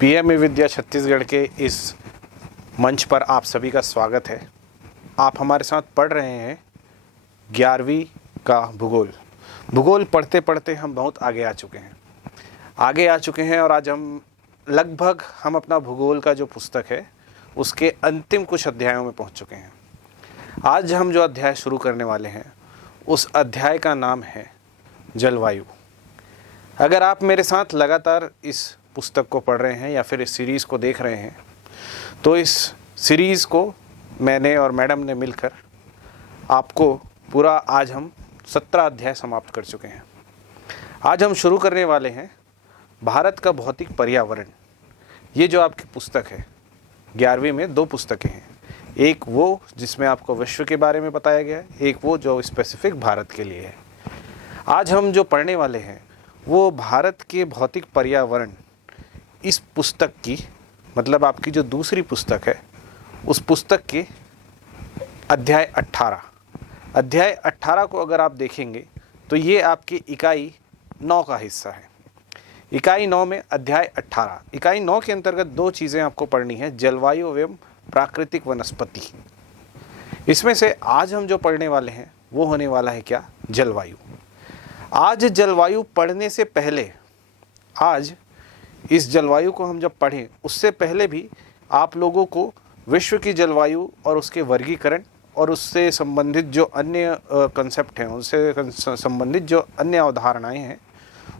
PM विद्या छत्तीसगढ़ के इस मंच पर आप सभी का स्वागत है। आप हमारे साथ पढ़ रहे हैं 11वीं का भूगोल पढ़ते पढ़ते हम बहुत आगे आ चुके हैं और आज हम अपना भूगोल का जो पुस्तक है उसके अंतिम कुछ अध्यायों में पहुंच चुके हैं। आज हम जो अध्याय शुरू करने वाले हैं उस अध्याय का नाम है जलवायु। अगर आप मेरे साथ लगातार इस पुस्तक को पढ़ रहे हैं या फिर इस सीरीज़ को देख रहे हैं तो इस सीरीज़ को मैंने और मैडम ने मिलकर आपको पूरा आज हम 17 अध्याय समाप्त कर चुके हैं। आज हम शुरू करने वाले हैं भारत का भौतिक पर्यावरण। ये जो आपकी पुस्तक है 11वीं में 2 पुस्तकें हैं, एक वो जिसमें आपको विश्व के बारे में बताया गया है, एक वो जो स्पेसिफिक भारत के लिए है। आज हम जो पढ़ने वाले हैं वो भारत के भौतिक पर्यावरण इस पुस्तक की, मतलब आपकी जो दूसरी पुस्तक है उस पुस्तक के अध्याय 18 को अगर आप देखेंगे तो ये आपकी इकाई 9 का हिस्सा है। इकाई 9 में अध्याय 18, इकाई 9 के अंतर्गत 2 चीज़ें आपको पढ़नी है, जलवायु एवं प्राकृतिक वनस्पति। इसमें से आज हम जो पढ़ने वाले हैं वो होने वाला है क्या? जलवायु। आज जलवायु पढ़ने से पहले, आज इस जलवायु को हम जब पढ़ें उससे पहले भी आप लोगों को विश्व की जलवायु और उसके वर्गीकरण और उससे संबंधित जो अन्य कंसेप्ट हैं, उनसे संबंधित जो अन्य अवधारणाएं हैं,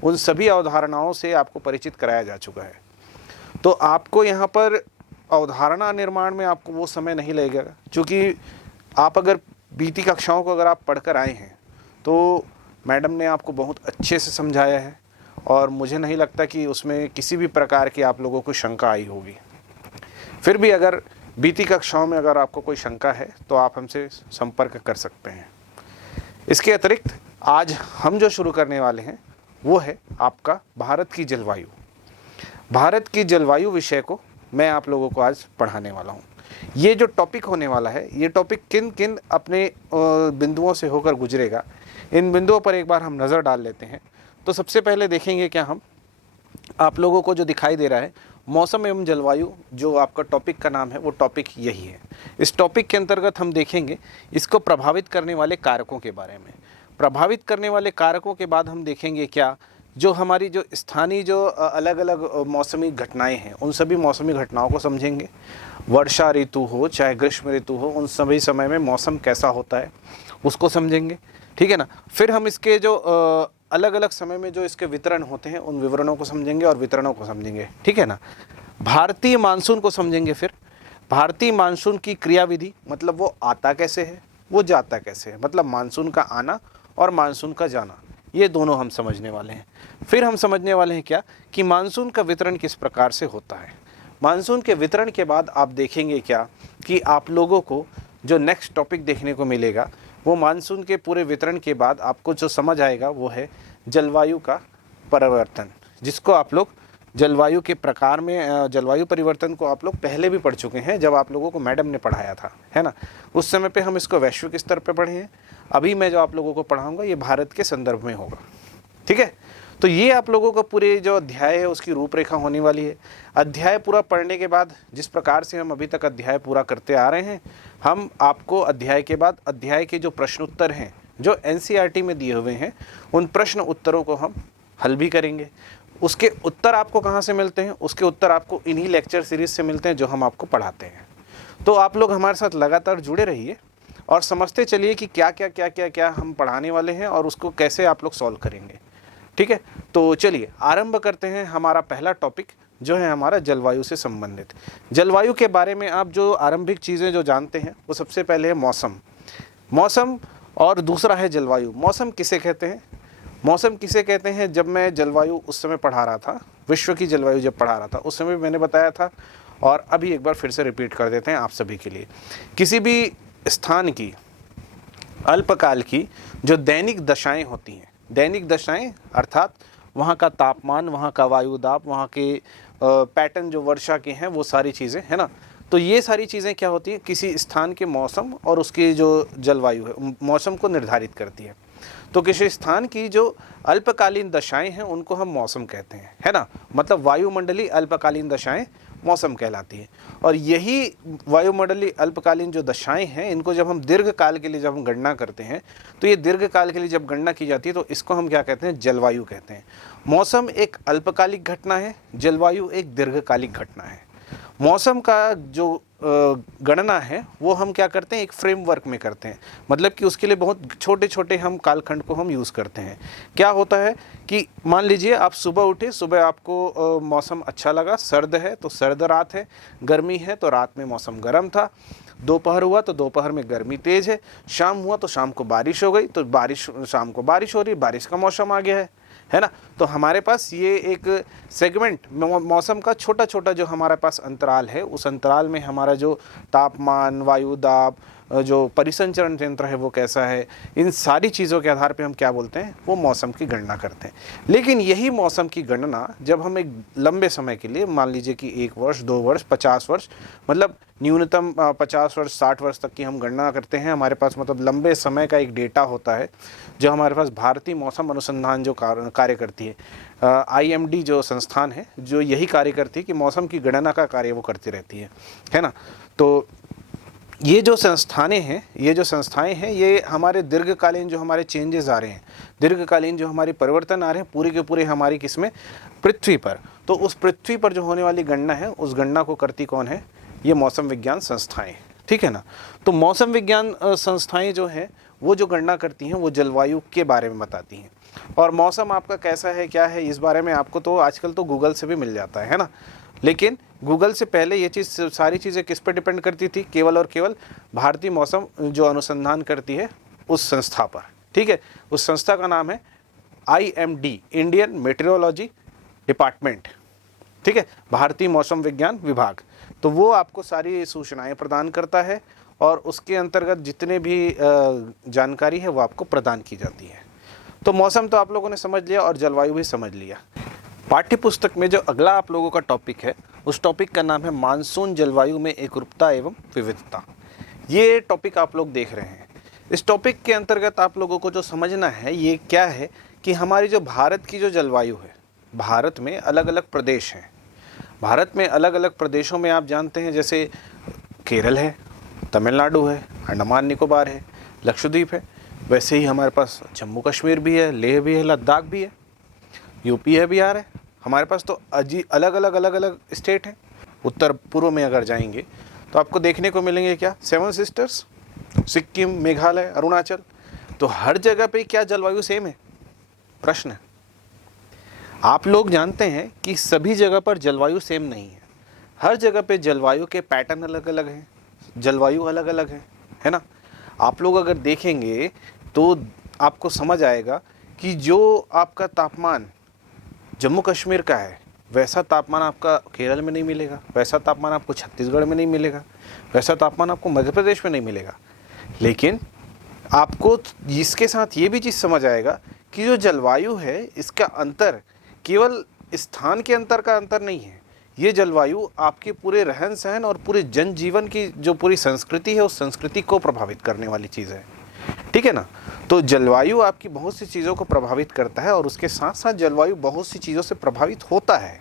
उन सभी अवधारणाओं से आपको परिचित कराया जा चुका है। तो आपको यहाँ पर अवधारणा निर्माण में आपको वो समय नहीं लगेगा, क्योंकि आप अगर बीती कक्षाओं को अगर आप पढ़कर आए हैं तो मैडम ने आपको बहुत अच्छे से समझाया है और मुझे नहीं लगता कि उसमें किसी भी प्रकार की आप लोगों को शंका आई होगी। फिर भी अगर बीती कक्षाओं में अगर आपको कोई शंका है तो आप हमसे संपर्क कर सकते हैं। इसके अतिरिक्त आज हम जो शुरू करने वाले हैं वो है आपका भारत की जलवायु। भारत की जलवायु विषय को मैं आप लोगों को आज पढ़ाने वाला हूँ। ये जो टॉपिक होने वाला है, ये टॉपिक किन किन अपने बिंदुओं से होकर गुजरेगा, इन बिंदुओं पर एक बार हम नज़र डाल लेते हैं। तो सबसे पहले देखेंगे क्या हम, आप लोगों को जो दिखाई दे रहा है मौसम एवं जलवायु, जो आपका टॉपिक का नाम है वो टॉपिक यही है। इस टॉपिक के अंतर्गत हम देखेंगे इसको प्रभावित करने वाले कारकों के बारे में। प्रभावित करने वाले कारकों के बाद हम देखेंगे क्या, जो हमारी जो स्थानीय जो अलग अलग मौसमी घटनाएं हैं उन सभी मौसमी घटनाओं को समझेंगे। वर्षा ऋतु हो चाहे ग्रीष्म ऋतु हो, उन सभी समय में मौसम कैसा होता है उसको समझेंगे, ठीक है ना। फिर हम इसके जो अलग अलग समय में जो इसके वितरण होते हैं उन विवरणों को समझेंगे और वितरणों को समझेंगे, ठीक है ना। भारतीय मानसून को समझेंगे। फिर भारतीय मानसून की क्रियाविधि, मतलब वो आता कैसे है, वो जाता कैसे है, मतलब मानसून का आना और मानसून का जाना, ये दोनों हम समझने वाले हैं। फिर हम समझने वाले हैं क्या कि मानसून का वितरण किस प्रकार से होता है। मानसून के वितरण के बाद आप देखेंगे क्या कि आप लोगों को जो नेक्स्ट टॉपिक देखने को मिलेगा वो मानसून के पूरे वितरण के बाद आपको जो समझ आएगा वो है जलवायु का परिवर्तन, जिसको आप लोग जलवायु के प्रकार में, जलवायु परिवर्तन को आप लोग पहले भी पढ़ चुके हैं जब आप लोगों को मैडम ने पढ़ाया था, है ना। उस समय पे हम इसको वैश्विक स्तर पे पढ़े हैं। अभी मैं जो आप लोगों को पढ़ाऊँगा ये भारत के संदर्भ में होगा, ठीक है। तो ये आप लोगों को पूरे जो अध्याय है उसकी रूपरेखा होने वाली है। अध्याय पूरा पढ़ने के बाद जिस प्रकार से हम अभी तक अध्याय पूरा करते आ रहे हैं, हम आपको अध्याय के बाद अध्याय के जो प्रश्न उत्तर हैं जो एनसीईआरटी में दिए हुए हैं उन प्रश्न उत्तरों को हम हल भी करेंगे। उसके उत्तर आपको कहाँ से मिलते हैं? उसके उत्तर आपको इन्हीं लेक्चर सीरीज से मिलते हैं जो हम आपको पढ़ाते हैं। तो आप लोग हमारे साथ लगातार जुड़े रहिए और समझते चलिए कि क्या हम पढ़ाने वाले हैं और उसको कैसे आप लोग सॉल्व करेंगे, ठीक है। तो चलिए आरंभ करते हैं हमारा पहला टॉपिक जो है हमारा जलवायु से संबंधित। जलवायु के बारे में आप जो आरंभिक चीज़ें जो जानते हैं वो सबसे पहले है मौसम और दूसरा है जलवायु। मौसम किसे कहते हैं? मौसम किसे कहते हैं? जब मैं जलवायु उस समय पढ़ा रहा था, विश्व की जलवायु जब पढ़ा रहा था उस समय मैंने बताया था और अभी एक बार फिर से रिपीट कर देते हैं आप सभी के लिए। किसी भी स्थान की अल्पकाल की जो दैनिक दशाएं होती हैं, दैनिक दशाएं अर्थात वहाँ का तापमान, वहाँ का वायुदाब, वहाँ के पैटर्न जो वर्षा के हैं वो सारी चीज़ें, है ना। तो ये सारी चीज़ें क्या होती हैं, किसी स्थान के मौसम और उसकी जो जलवायु है मौसम को निर्धारित करती है। तो किसी स्थान की जो अल्पकालीन दशाएं हैं उनको हम मौसम कहते हैं, है ना। मतलब वायुमंडलीय अल्पकालीन दशाएं मौसम कहलाती है। और यही वायुमंडलीय अल्पकालीन जो दशाएं हैं, इनको जब हम दीर्घ काल के लिए जब हम गणना करते हैं, तो ये दीर्घ काल के लिए जब गणना की जाती है तो इसको हम क्या कहते हैं, जलवायु कहते हैं। मौसम एक अल्पकालिक घटना है, जलवायु एक दीर्घकालिक घटना है। मौसम का जो गणना है वो हम क्या करते हैं, एक फ्रेमवर्क में करते हैं। मतलब कि उसके लिए बहुत छोटे छोटे हम कालखंड को हम यूज़ करते हैं। क्या होता है कि मान लीजिए आप सुबह उठे, सुबह आपको मौसम अच्छा लगा, सर्द है तो सर्द रात है, गर्मी है तो रात में मौसम गर्म था, दोपहर हुआ तो दोपहर में गर्मी तेज़ है, शाम हुआ तो शाम को बारिश हो गई, तो बारिश शाम को बारिश हो रही, बारिश का मौसम आ गया है ना। तो हमारे पास ये एक सेगमेंट मौसम का छोटा छोटा जो हमारे पास अंतराल है, उस अंतराल में हमारा जो तापमान, वायु दाब, जो परिसंचरण यंत्र है वो कैसा है, इन सारी चीज़ों के आधार पे हम क्या बोलते हैं, वो मौसम की गणना करते हैं। लेकिन यही मौसम की गणना जब हम एक लंबे समय के लिए, मान लीजिए कि 1 वर्ष, 2 वर्ष, 50 वर्ष, मतलब न्यूनतम 50 वर्ष, 60 वर्ष तक की हम गणना करते हैं, हमारे पास मतलब लंबे समय का एक डेटा होता है जो हमारे पास भारतीय मौसम अनुसंधान जो कार्य करती है, IMD जो संस्थान है, जो यही कार्य करती है कि मौसम की गणना का कार्य वो करती रहती है ना। तो ये जो संस्थानें हैं, ये हमारे दीर्घकालीन जो हमारे चेंजेस आ रहे हैं, दीर्घकालीन जो हमारे परिवर्तन आ रहे हैं, पूरे के पूरे हमारी किसमें, पृथ्वी पर। तो उस पृथ्वी पर जो होने वाली गणना है, उस गणना को करती कौन है, ये मौसम विज्ञान संस्थाएं, ठीक है ना। तो मौसम विज्ञान संस्थाएं जो हैं वो जो गणना करती हैं वो जलवायु के बारे में बताती हैं। और मौसम आपका कैसा है, क्या है, इस बारे में आपको तो आजकल तो गूगल से भी मिल जाता है ना। लेकिन गूगल से पहले ये चीज़, सारी चीज़ें किस पर डिपेंड करती थी, केवल और केवल भारतीय मौसम जो अनुसंधान करती है उस संस्था पर, ठीक है। उस संस्था का नाम है IMD, इंडियन मेट्रोलॉजी डिपार्टमेंट, ठीक है, भारतीय मौसम विज्ञान विभाग। तो वो आपको सारी सूचनाएं प्रदान करता है और उसके अंतर्गत जितने भी जानकारी है वो आपको प्रदान की जाती है। तो मौसम तो आप लोगों ने समझ लिया और जलवायु भी समझ लिया। पाठ्य पुस्तक में जो अगला आप लोगों का टॉपिक है, उस टॉपिक का नाम है मानसून जलवायु में एकरूपता एवं विविधता। ये टॉपिक आप लोग देख रहे हैं। इस टॉपिक के अंतर्गत आप लोगों को जो समझना है ये क्या है कि हमारी जो भारत की जो जलवायु है, भारत में अलग अलग प्रदेश हैं। भारत में अलग अलग प्रदेशों में आप जानते हैं, जैसे केरल है, तमिलनाडु है, अंडमान निकोबार है, लक्षद्वीप है। वैसे ही हमारे पास जम्मू कश्मीर भी है, लेह भी है, लद्दाख भी है, यूपी है, बिहार है। हमारे पास तो अलग अलग स्टेट हैं। उत्तर पूर्व में अगर जाएंगे तो आपको देखने को मिलेंगे क्या, 7 सिस्टर्स, सिक्किम, मेघालय, अरुणाचल। तो हर जगह पे क्या जलवायु सेम है, प्रश्न है। आप लोग जानते हैं कि सभी जगह पर जलवायु सेम नहीं है। हर जगह पे जलवायु के पैटर्न अलग अलग हैं, जलवायु अलग अलग है ना। आप लोग अगर देखेंगे तो आपको समझ आएगा कि जो आपका तापमान जम्मू कश्मीर का है, वैसा तापमान आपका केरल में नहीं मिलेगा, वैसा तापमान आपको छत्तीसगढ़ में नहीं मिलेगा, वैसा तापमान आपको मध्य प्रदेश में नहीं मिलेगा। लेकिन आपको इसके साथ ये भी चीज़ समझ आएगा कि जो जलवायु है, इसका अंतर केवल स्थान के अंतर का अंतर नहीं है। ये जलवायु आपके पूरे रहन सहन और पूरे जनजीवन की जो पूरी संस्कृति है, उस संस्कृति को प्रभावित करने वाली चीज़ है, ठीक है ना। तो जलवायु आपकी बहुत सी चीज़ों को प्रभावित करता है और उसके साथ साथ जलवायु बहुत सी चीज़ों से प्रभावित होता है।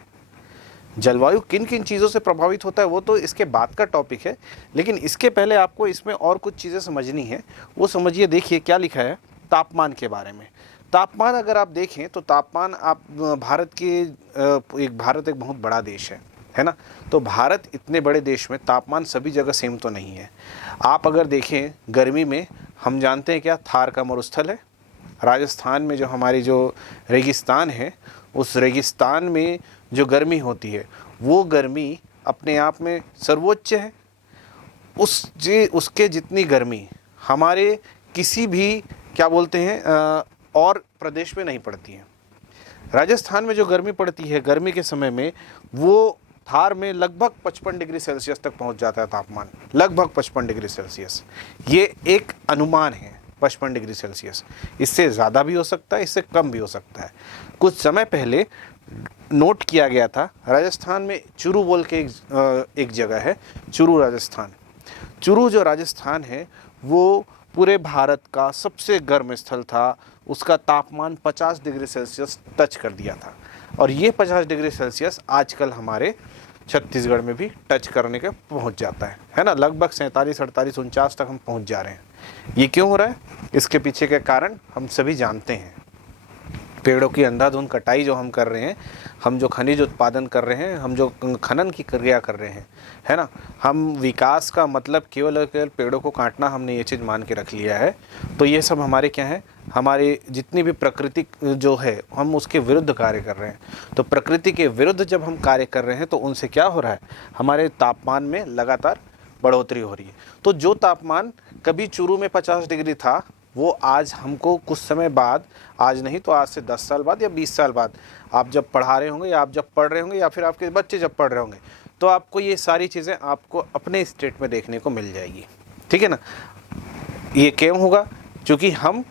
जलवायु किन किन चीज़ों से प्रभावित होता है वो तो इसके बाद का टॉपिक है, लेकिन इसके पहले आपको इसमें और कुछ चीज़ें समझनी है। वो समझिए, देखिए क्या लिखा है तापमान के बारे में। तापमान अगर आप देखें तो तापमान, आप भारत एक बहुत बड़ा देश है ना। तो भारत इतने बड़े देश में तापमान सभी जगह सेम तो नहीं है। आप अगर देखें गर्मी में, हम जानते हैं क्या, थार का मरुस्थल है, राजस्थान में जो हमारी जो रेगिस्तान है, उस रेगिस्तान में जो गर्मी होती है वो गर्मी अपने आप में सर्वोच्च है। उसके जितनी गर्मी हमारे किसी भी क्या बोलते हैं और प्रदेश में नहीं पड़ती है। राजस्थान में जो गर्मी पड़ती है, गर्मी के समय में वो थार में लगभग 55 डिग्री सेल्सियस तक पहुंच जाता है तापमान, लगभग 55 डिग्री सेल्सियस। ये एक अनुमान है, 55 डिग्री सेल्सियस। इससे ज़्यादा भी हो सकता है, इससे कम भी हो सकता है। कुछ समय पहले नोट किया गया था, राजस्थान में चुरू बोल के एक जगह है, चुरू राजस्थान। चुरू जो राजस्थान है वो पूरे भारत का सबसे गर्म स्थल था, उसका तापमान 50 डिग्री सेल्सियस टच कर दिया था। और ये 50 डिग्री सेल्सियस आजकल हमारे छत्तीसगढ़ में भी टच करने के पहुंच जाता है ना, लगभग 47, 48, 49 तक हम पहुंच जा रहे हैं। ये क्यों हो रहा है? इसके पीछे के कारण हम सभी जानते हैं। पेड़ों की अंधाधुंध कटाई जो हम कर रहे हैं, हम जो खनिज उत्पादन कर रहे हैं, हम जो खनन की क्रिया कर रहे हैं, है ना, हम विकास का मतलब केवल पेड़ों को काटना हमने ये चीज़ मान के रख लिया है। तो ये सब हमारे क्या है, हमारे जितनी भी प्रकृति जो है हम उसके विरुद्ध कार्य कर रहे हैं। तो प्रकृति के विरुद्ध जब हम कार्य कर रहे हैं तो उनसे क्या हो रहा है, हमारे तापमान में लगातार बढ़ोतरी हो रही है। तो जो तापमान कभी चूरू में 50 डिग्री था, वो आज हमको कुछ समय बाद, आज नहीं तो आज से 10 साल बाद या 20 साल बाद, आप जब पढ़ा रहे होंगे या आप जब पढ़ रहे होंगे या फिर आपके बच्चे जब पढ़ रहे होंगे, तो आपको ये सारी चीज़ें आपको अपने स्टेट में देखने को मिल जाएगी। ठीक है ना। ये क्यों होगा? क्योंकि हम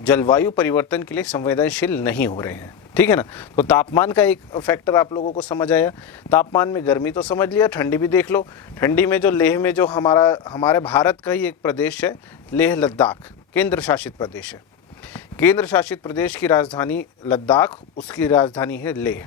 जलवायु परिवर्तन के लिए संवेदनशील नहीं हो रहे हैं। ठीक है ना। तो तापमान का एक फैक्टर आप लोगों को समझ आया। तापमान में गर्मी तो समझ लिया, ठंडी भी देख लो। ठंडी में जो लेह में जो हमारे भारत का ही एक प्रदेश है, लेह लद्दाख, केंद्र शासित प्रदेश है। केंद्र शासित प्रदेश की राजधानी लद्दाख, उसकी राजधानी है लेह।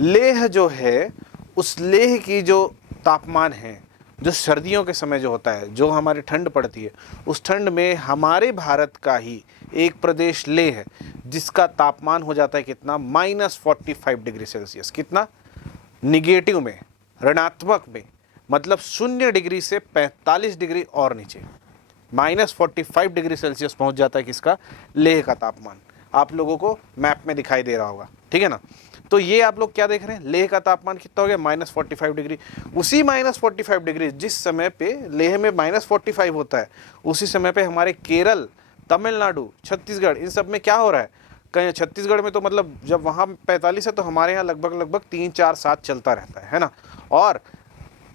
लेह जो है, उस लेह की जो तापमान है, जो सर्दियों के समय जो होता है, जो हमारी ठंड पड़ती है, उस ठंड में हमारे भारत का ही एक प्रदेश लेह है, जिसका तापमान हो जाता है कितना, -45 डिग्री सेल्सियस। कितना? निगेटिव में, ऋणात्मक में, मतलब 0 डिग्री से 45 डिग्री और नीचे, -45 डिग्री सेल्सियस पहुंच जाता है किसका, लेह का तापमान। आप लोगों को मैप में दिखाई दे रहा होगा। ठीक है ना। तो ये आप लोग क्या देख रहे हैं, लेह का तापमान कितना हो गया, -45 डिग्री। उसी -45 डिग्री जिस समय पे लेह में -45 होता है, उसी समय पे हमारे केरल, तमिलनाडु, छत्तीसगढ़, इन सब में क्या हो रहा है, कहीं छत्तीसगढ़ में तो मतलब जब वहाँ 45 है तो हमारे यहाँ लगभग 3, 4, 7 चलता रहता है ना। और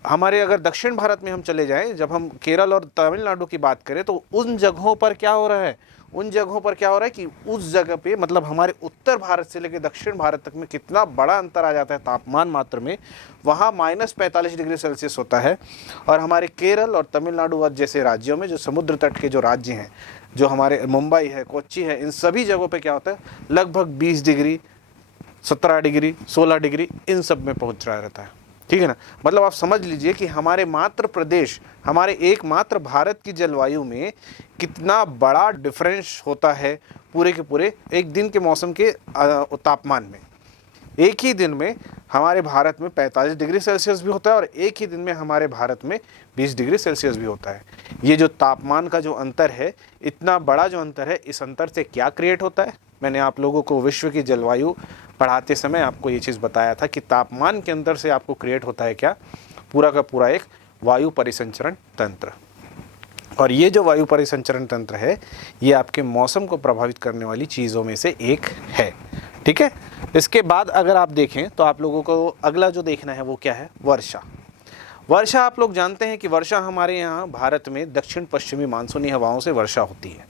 हमारे अगर दक्षिण भारत में हम चले जाएं, जब हम केरल और तमिलनाडु की बात करें, तो उन जगहों पर क्या हो रहा है, उन जगहों पर क्या हो रहा है कि उस जगह पे मतलब हमारे उत्तर भारत से लेकर दक्षिण भारत तक में कितना बड़ा अंतर आ जाता है तापमान मात्र में। वहाँ -45 डिग्री सेल्सियस होता है। और हमारे केरल और तमिलनाडु जैसे राज्यों में, जो समुद्र तट के जो राज्य हैं, जो हमारे मुंबई है, कोच्चि है, इन सभी जगहों पे क्या होता है, लगभग 20 डिग्री, 17 डिग्री, 16 डिग्री, इन सब में पहुँच रहा रहता है। ठीक है ना। मतलब आप समझ लीजिए कि हमारे मात्र प्रदेश, हमारे एकमात्र भारत की जलवायु में कितना बड़ा डिफरेंस होता है पूरे के पूरे एक दिन के मौसम के तापमान में। एक ही दिन में हमारे भारत में 45 डिग्री सेल्सियस भी होता है और एक ही दिन में हमारे भारत में 20 डिग्री सेल्सियस भी होता है। ये जो तापमान का जो अंतर है, इतना बड़ा जो अंतर है, इस अंतर से क्या क्रिएट होता है, मैंने आप लोगों को विश्व की जलवायु पढ़ाते समय आपको ये चीज़ बताया था कि तापमान के अंदर से आपको क्रिएट होता है क्या, पूरा का पूरा एक वायु परिसंचरण तंत्र। और ये जो वायु परिसंचरण तंत्र है, ये आपके मौसम को प्रभावित करने वाली चीज़ों में से एक है। ठीक है। इसके बाद अगर आप देखें तो आप लोगों को अगला जो देखना है वो क्या है, वर्षा। वर्षा आप लोग जानते हैं कि वर्षा हमारे यहाँ भारत में दक्षिण पश्चिमी मानसूनी हवाओं से वर्षा होती है।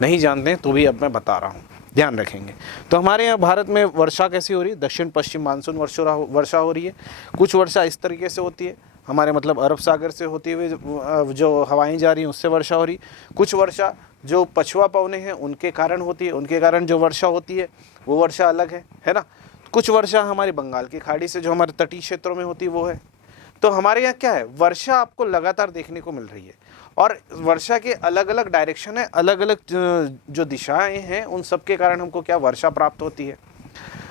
नहीं जानते हैं तो भी अब मैं बता रहा हूँ, ध्यान रखेंगे। तो हमारे यहाँ भारत में वर्षा कैसी हो रही है, दक्षिण पश्चिम मानसून वर्षा हो रही है। कुछ वर्षा इस तरीके से होती है, हमारे मतलब अरब सागर से होती हुई जो हवाएं जा रही हैं उससे वर्षा हो रही। कुछ वर्षा जो पछुआ पवने हैं उनके कारण होती है, उनके कारण जो वर्षा होती है वो वर्षा अलग है ना। कुछ वर्षा हमारी बंगाल की खाड़ी से जो हमारे तटीय क्षेत्रों में होती है वो है। तो हमारे यहाँ क्या है, वर्षा आपको लगातार देखने को मिल रही है। और वर्षा के अलग अलग डायरेक्शन है, अलग अलग जो दिशाएं हैं, उन सब के कारण हमको क्या, वर्षा प्राप्त होती है।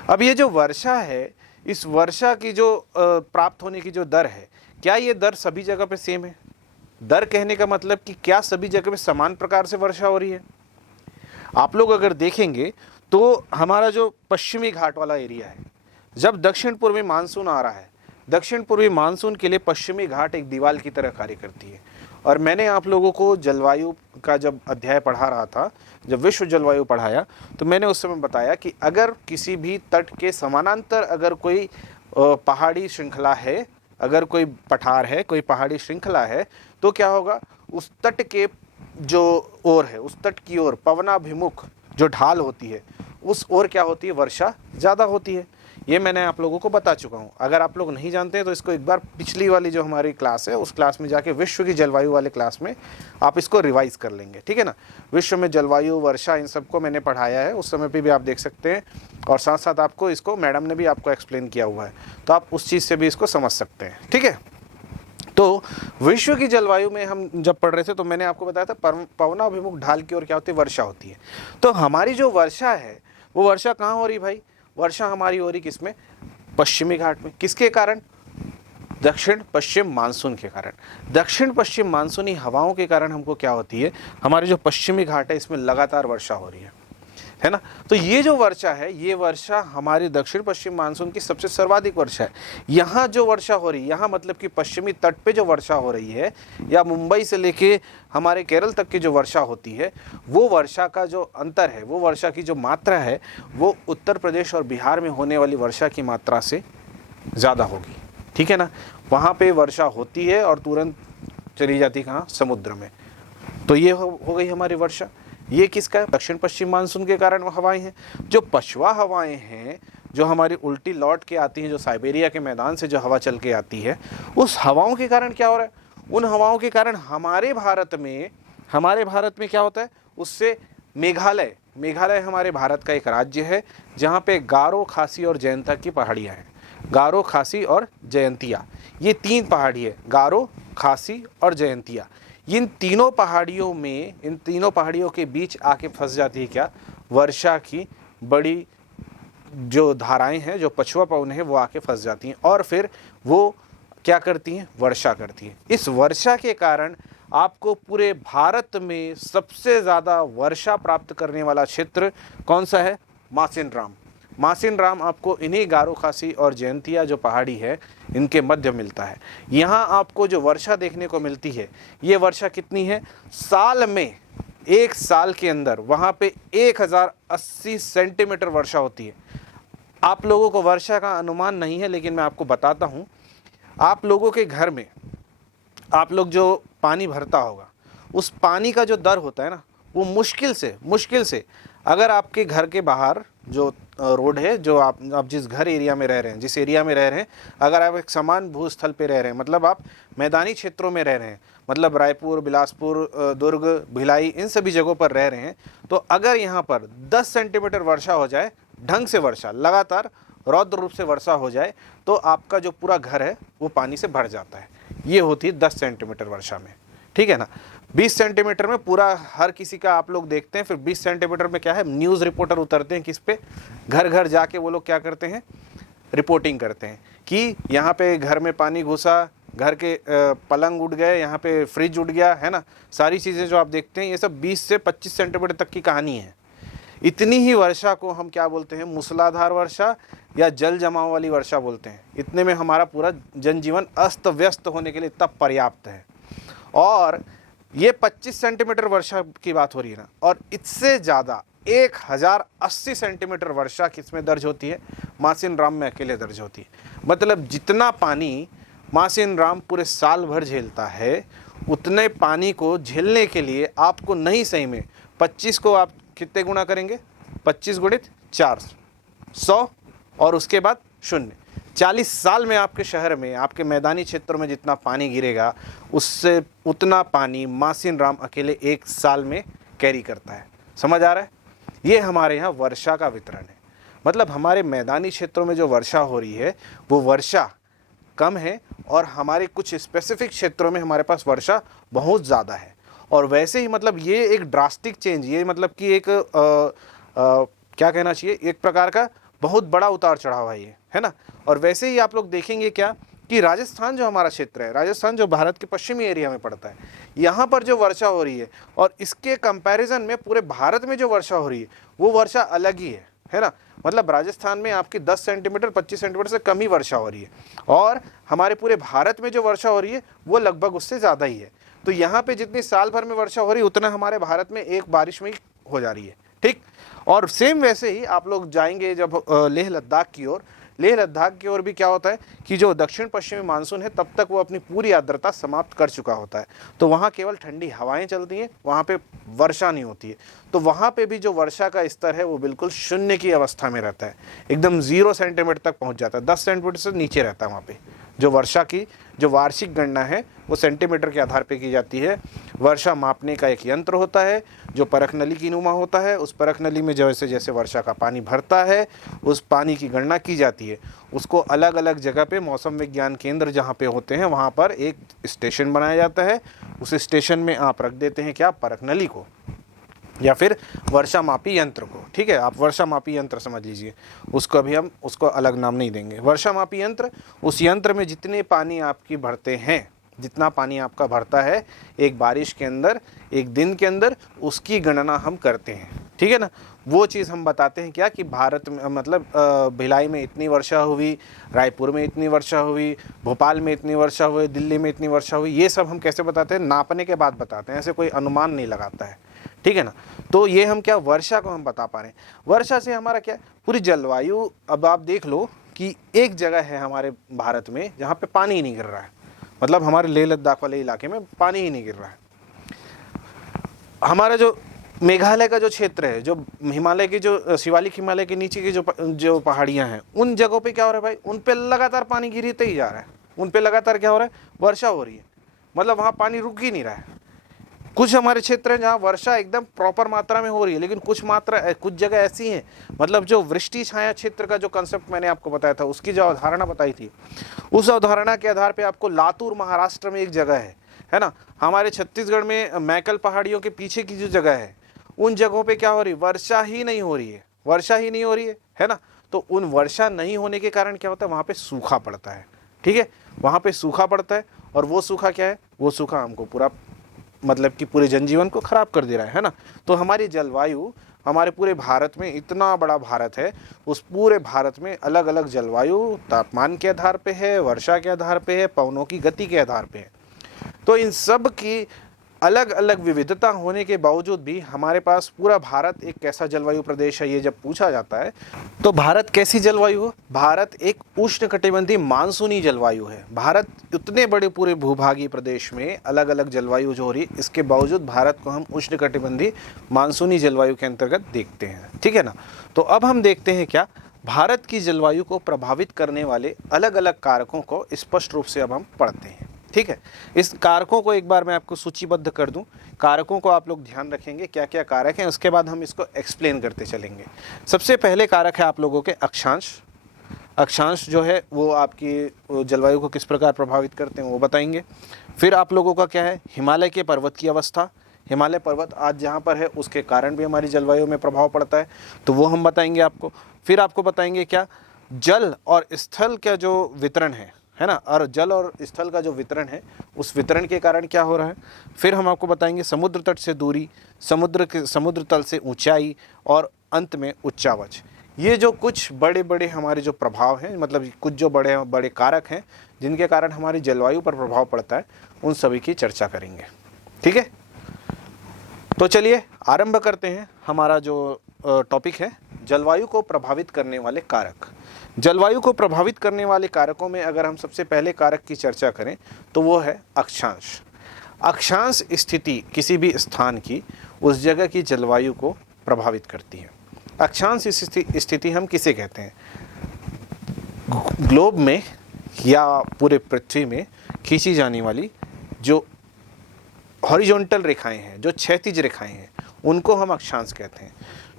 अब ये जो वर्षा है, इस वर्षा की जो प्राप्त होने की जो दर है, क्या ये दर सभी जगह पे सेम है? दर कहने का मतलब कि क्या सभी जगह पे समान प्रकार से वर्षा हो रही है? आप लोग अगर देखेंगे तो हमारा जो पश्चिमी घाट वाला एरिया है, जब दक्षिण पूर्वी मानसून आ रहा है, दक्षिण पूर्वी मानसून के लिए पश्चिमी घाट एक दीवार की तरह कार्य करती है। और मैंने आप लोगों को जलवायु का जब अध्याय पढ़ा रहा था, जब विश्व जलवायु पढ़ाया, तो मैंने उस समय बताया कि अगर किसी भी तट के समानांतर अगर कोई पहाड़ी श्रृंखला है, अगर कोई पठार है, कोई पहाड़ी श्रृंखला है, तो क्या होगा, उस तट के जो ओर है, उस तट की ओर पवनाभिमुख जो ढाल होती है, उस ओर क्या होती है, वर्षा ज़्यादा होती है। ये मैंने आप लोगों को बता चुका हूँ। अगर आप लोग नहीं जानते हैं तो इसको एक बार पिछली वाली जो हमारी क्लास है उस क्लास में जाके विश्व की जलवायु वाले क्लास में आप इसको रिवाइज कर लेंगे, ठीक है ना। विश्व में जलवायु, वर्षा, इन सबको मैंने पढ़ाया है, उस समय पे भी आप देख सकते हैं, और साथ साथ आपको इसको मैडम ने भी आपको एक्सप्लेन किया हुआ है, तो आप उस चीज़ से भी इसको समझ सकते हैं, ठीक है। तो विश्व की जलवायु में हम जब पढ़ रहे थे तो मैंने आपको बताया था पवनाभिमुख ढाल की ओर क्या होती है, वर्षा होती है। तो हमारी जो वर्षा है वो वर्षा कहाँ हो रही भाई, वर्षा हमारी हो रही किसमें, पश्चिमी घाट में। किसके कारण, दक्षिण पश्चिम मानसून के कारण। दक्षिण पश्चिम मानसूनी हवाओं के कारण हमको क्या होती है, हमारे जो पश्चिमी घाट है इसमें लगातार वर्षा हो रही है ना। तो ये जो वर्षा है, ये वर्षा हमारी दक्षिण पश्चिम मानसून की सबसे सर्वाधिक वर्षा है। यहाँ जो वर्षा हो रही है, यहाँ मतलब कि पश्चिमी तट पे जो वर्षा हो रही है, या मुंबई से लेके हमारे केरल तक की जो वर्षा होती है, वो वर्षा का जो अंतर है, वो वर्षा की जो मात्रा है, वो उत्तर प्रदेश और बिहार में होने वाली वर्षा की मात्रा से ज़्यादा होगी, ठीक है ना। वहाँ पे वर्षा होती है और तुरंत चली जाती कहाँ, समुद्र में। तो ये हो गई हमारी वर्षा। ये किसका है, दक्षिण पश्चिम मानसून के कारण वो हवाएं हैं। जो पछुआ हवाएं हैं, जो हमारी उल्टी लौट के आती हैं, जो साइबेरिया के मैदान से जो हवा चल के आती है, उस हवाओं के कारण क्या हो रहा है, उन हवाओं के कारण हमारे भारत में क्या होता है, उससे मेघालय हमारे भारत का एक राज्य है जहाँ पे गारो, खासी और जयंतिया की पहाड़ियाँ हैं। गारो, खासी और जयंतिया, ये 3 पहाड़ी है, गारो, खासी और जयंतिया। इन तीनों पहाड़ियों के बीच आके फंस जाती है क्या, वर्षा की बड़ी जो धाराएं हैं, जो पछुआ पवन है, वो आके फंस जाती हैं और फिर वो क्या करती हैं, वर्षा करती हैं। इस वर्षा के कारण आपको पूरे भारत में सबसे ज़्यादा वर्षा प्राप्त करने वाला क्षेत्र कौन सा है, मासिन राम आपको इन्हीं गारो, खासी और जयंतिया जो पहाड़ी है, इनके मध्य मिलता है। यहाँ आपको जो वर्षा देखने को मिलती है, ये वर्षा कितनी है, साल में, एक साल के अंदर वहाँ पे 1080 सेंटीमीटर वर्षा होती है। आप लोगों को वर्षा का अनुमान नहीं है, लेकिन मैं आपको बताता हूँ। आप लोगों के घर में आप लोग जो पानी भरता होगा, उस पानी का जो दर होता है ना, वो मुश्किल से अगर आपके घर के बाहर जो रोड है, जो आप जिस घर एरिया में रह रहे हैं, जिस एरिया में रह रहे हैं, अगर आप एक समान भूस्थल पे रह रहे हैं, मतलब आप मैदानी क्षेत्रों में रह रहे हैं, मतलब रायपुर, बिलासपुर, दुर्ग, भिलाई, इन सभी जगहों पर रह रहे हैं, तो अगर यहाँ पर 10 सेंटीमीटर वर्षा हो जाए, ढंग से वर्षा, लगातार रौद्र रूप से वर्षा हो जाए, तो आपका जो पूरा घर है वो पानी से भर जाता है। ये होती है 10 सेंटीमीटर वर्षा में, ठीक है ना। 20 सेंटीमीटर में पूरा हर किसी का आप लोग देखते हैं। फिर 20 सेंटीमीटर में क्या है, न्यूज़ रिपोर्टर उतरते हैं किस पे, घर घर जाके वो लोग क्या करते हैं, रिपोर्टिंग करते हैं कि यहाँ पे घर में पानी घुसा, घर के पलंग उड़ गए, यहाँ पे फ्रिज उड़ गया, है ना। सारी चीज़ें जो आप देखते हैं, ये सब 20 से 25 सेंटीमीटर तक की कहानी है। इतनी ही वर्षा को हम क्या बोलते हैं, मूसलाधार वर्षा या जल जमाव वाली वर्षा बोलते हैं। इतने में हमारा पूरा जनजीवन अस्त व्यस्त होने के लिए इतना पर्याप्त है। और ये 25 सेंटीमीटर वर्षा की बात हो रही है ना, और इससे ज़्यादा 1080 सेंटीमीटर वर्षा किसमें दर्ज होती है, मासिन राम में अकेले दर्ज होती है। मतलब जितना पानी मासिन राम पूरे साल भर झेलता है, उतने पानी को झेलने के लिए आपको नहीं, सही में 25 को आप कितने गुणा करेंगे, 25 गुणित 4, 100 और उसके बाद 0, 40 साल में आपके शहर में, आपके मैदानी क्षेत्रों में जितना पानी गिरेगा, उससे उतना पानी मासिन राम अकेले एक साल में कैरी करता है। समझ आ रहा है। ये हमारे यहाँ वर्षा का वितरण है। मतलब हमारे मैदानी क्षेत्रों में जो वर्षा हो रही है वो वर्षा कम है, और हमारे कुछ स्पेसिफिक क्षेत्रों में हमारे पास वर्षा बहुत ज़्यादा है। और वैसे ही मतलब ये एक ड्रास्टिक चेंज, ये मतलब कि एक क्या कहना चाहिए, एक प्रकार का बहुत बड़ा उतार चढ़ाव है ये, है ना। और वैसे ही आप लोग देखेंगे क्या कि राजस्थान जो हमारा क्षेत्र है, राजस्थान जो भारत के पश्चिमी एरिया में पड़ता है, यहाँ पर जो वर्षा हो रही है और इसके कंपैरिजन में पूरे भारत में जो वर्षा हो रही है वो वर्षा अलग ही है ना। मतलब राजस्थान में आपकी 10 सेंटीमीटर 25 सेंटीमीटर से कम ही वर्षा हो रही है, और हमारे पूरे भारत में जो वर्षा हो रही है वो लगभग उससे ज़्यादा ही है। तो यहाँ पे जितनी साल भर में वर्षा हो रही है उतना हमारे भारत में एक बारिश में ही हो जा रही है, ठीक। और सेम वैसे ही आप लोग जाएंगे जब लेह लद्दाख की ओर, लेह लद्दाख की ओर भी क्या होता है कि जो दक्षिण पश्चिमी मानसून है तब तक वो अपनी पूरी आर्द्रता समाप्त कर चुका होता है, तो वहाँ केवल ठंडी हवाएं चलती हैं, वहाँ पे वर्षा नहीं होती है। तो वहाँ पे भी जो वर्षा का स्तर है वो बिल्कुल शून्य की अवस्था में रहता है, एकदम 0 सेंटीमीटर तक पहुँच जाता है, 10 सेंटीमीटर से नीचे रहता है वहाँ पे। जो वर्षा की जो वार्षिक गणना है वो सेंटीमीटर के आधार पर की जाती है। वर्षा मापने का एक यंत्र होता है जो परख नली की नुमा होता है। उस परख नली में जैसे जैसे वर्षा का पानी भरता है उस पानी की गणना की जाती है। उसको अलग अलग जगह पे मौसम विज्ञान केंद्र जहाँ पे होते हैं वहाँ पर एक स्टेशन बनाया जाता है। उस स्टेशन में आप रख देते हैं क्या, परख नली को या फिर वर्षा मापी यंत्र को। ठीक है, आप वर्षा मापी यंत्र समझ लीजिए, उसको अभी हम उसको अलग नाम नहीं देंगे। वर्षा मापी यंत्र, उस यंत्र में जितने पानी आपकी भरते हैं, जितना पानी आपका भरता है एक बारिश के अंदर, एक दिन के अंदर, उसकी गणना हम करते हैं। ठीक है ना, वो चीज़ हम बताते हैं क्या कि भारत में मतलब भिलाई में इतनी वर्षा हुई, रायपुर में इतनी वर्षा हुई, भोपाल में इतनी वर्षा हुई, दिल्ली में इतनी वर्षा हुई। ये सब हम कैसे बताते हैं, नापने के बाद बताते हैं, ऐसे कोई अनुमान नहीं लगाता है। ठीक है ना, तो ये हम क्या वर्षा को हम बता पा रहे हैं। वर्षा से हमारा क्या पूरी जलवायु, अब आप देख लो कि एक जगह है हमारे भारत में जहाँ पे पानी ही नहीं गिर रहा है, मतलब हमारे लेह लद्दाख वाले इलाके में पानी ही नहीं गिर रहा है। हमारा जो मेघालय का जो क्षेत्र है, जो हिमालय की जो शिवालिक हिमालय के नीचे की जो पहाड़ियाँ हैं, उन जगहों पे क्या हो रहा है भाई, उन पे लगातार पानी गिरते ही जा रहा है। उन पे लगातार क्या हो रहा है, वर्षा हो रही है, मतलब वहाँ पानी रुक ही नहीं रहा है। कुछ हमारे क्षेत्र हैं जहाँ वर्षा एकदम प्रॉपर मात्रा में हो रही है, लेकिन कुछ जगह ऐसी हैं, मतलब जो वृष्टि छाया क्षेत्र का जो कंसेप्ट मैंने आपको बताया था, उसकी जो अवधारणा बताई थी, उस अवधारणा के आधार पे आपको लातूर महाराष्ट्र में एक जगह है ना, हमारे छत्तीसगढ़ में मैकल पहाड़ियों के पीछे की जो जगह है, उन जगहों पे क्या हो रही है, वर्षा ही नहीं हो रही है, वर्षा ही नहीं हो रही है ना। तो उन वर्षा नहीं होने के कारण क्या होता है, वहाँ पे सूखा पड़ता है। ठीक है, वहाँ पे सूखा पड़ता है, और वो सूखा क्या है, वो सूखा हमको पूरा मतलब कि पूरे जनजीवन को खराब कर दे रहा है ना। तो हमारी जलवायु, हमारे पूरे भारत में, इतना बड़ा भारत है, उस पूरे भारत में अलग अलग जलवायु तापमान के आधार पे है, वर्षा के आधार पे है, पवनों की गति के आधार पे है। तो इन सब की अलग अलग विविधता होने के बावजूद भी हमारे पास पूरा भारत एक कैसा जलवायु प्रदेश है, ये जब पूछा जाता है तो भारत कैसी जलवायु है, भारत एक उष्णकटिबंधीय मानसूनी जलवायु है। भारत उतने बड़े पूरे भूभागीय प्रदेश में अलग अलग जलवायु जो हो रही है, इसके बावजूद भारत को हम उष्णकटिबंधीय मानसूनी जलवायु के अंतर्गत देखते हैं। ठीक है ना, तो अब हम देखते हैं क्या भारत की जलवायु को प्रभावित करने वाले अलग अलग कारकों को स्पष्ट रूप से अब हम पढ़ते हैं। ठीक है, इस कारकों को एक बार मैं आपको सूचीबद्ध कर दूं, कारकों को आप लोग ध्यान रखेंगे क्या क्या कारक हैं, उसके बाद हम इसको एक्सप्लेन करते चलेंगे। सबसे पहले कारक है आप लोगों के अक्षांश। अक्षांश जो है वो आपकी जलवायु को किस प्रकार प्रभावित करते हैं वो बताएंगे। फिर आप लोगों का क्या है, हिमालय के पर्वत की अवस्था, हिमालय पर्वत आज जहाँ पर है उसके कारण भी हमारी जलवायु में प्रभाव पड़ता है, तो वो हम बताएंगे आपको। फिर आपको बताएंगे क्या जल और स्थल का जो वितरण है ना, और जल और स्थल का जो वितरण है उस वितरण के कारण क्या हो रहा है। फिर हम आपको बताएंगे समुद्र तट से दूरी, समुद्र तल से ऊंचाई, और अंत में उच्चावच। ये जो कुछ बड़े बड़े हमारे जो प्रभाव हैं, मतलब कुछ जो बड़े बड़े कारक हैं जिनके कारण हमारी जलवायु पर प्रभाव पड़ता है, उन सभी की चर्चा करेंगे। ठीक है, तो चलिए आरंभ करते हैं। हमारा जो टॉपिक है जलवायु को प्रभावित करने वाले कारक। जलवायु को प्रभावित करने वाले कारकों में अगर हम सबसे पहले कारक की चर्चा करें तो वो है अक्षांश। अक्षांश स्थिति किसी भी स्थान की, उस जगह की जलवायु को प्रभावित करती है। अक्षांश स्थिति हम किसे कहते हैं, ग्लोब में या पूरे पृथ्वी में खींची जाने वाली जो हॉरिजॉन्टल रेखाएं हैं, जो क्षैतिज रेखाएं हैं, उनको हम अक्षांश कहते हैं।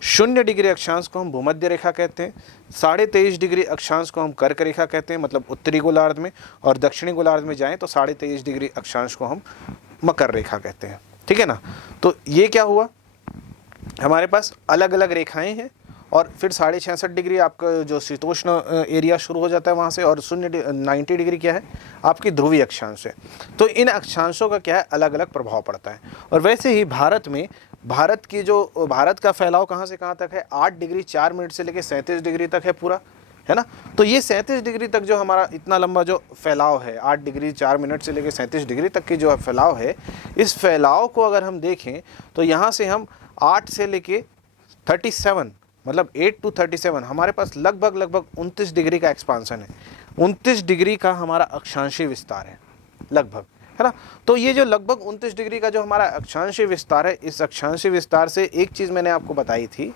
0 डिग्री अक्षांश को हम भूमध्य रेखा कहते हैं, 23.5 डिग्री अक्षांश को हम कर्क रेखा कहते हैं, मतलब उत्तरी गोलार्ध में, और दक्षिणी गोलार्ध में जाएं तो 23.5 डिग्री अक्षांश को हम मकर रेखा कहते हैं। ठीक है ना, तो ये क्या हुआ, हमारे पास अलग अलग रेखाएं हैं, और फिर 66.5 डिग्री आपका जो शीतोष्ण एरिया शुरू हो जाता है वहाँ से, और 90 डिग्री क्या है आपकी ध्रुवीय अक्षांश है। तो इन अक्षांशों का क्या है अलग अलग प्रभाव पड़ता है। और वैसे ही भारत में भारत का फैलाव कहाँ से कहाँ तक है, 8 डिग्री 4 मिनट से लेकर 37 डिग्री तक है पूरा, है ना। तो ये 37 डिग्री तक जो हमारा इतना लंबा जो फैलाव है, 8 डिग्री 4 मिनट से लेकर 37 डिग्री तक की जो फैलाव है, इस फैलाव को अगर हम देखें तो यहाँ से हम 8 से लेके 37 मतलब 8 to 37 हमारे पास लगभग 29 डिग्री का एक्सपांसन है, 29 डिग्री का हमारा अक्षांशीय विस्तार है लगभग, है ना। तो ये जो लगभग 29 डिग्री का जो हमारा अक्षांशीय विस्तार है, इस अक्षांशीय विस्तार से एक चीज़ मैंने आपको बताई थी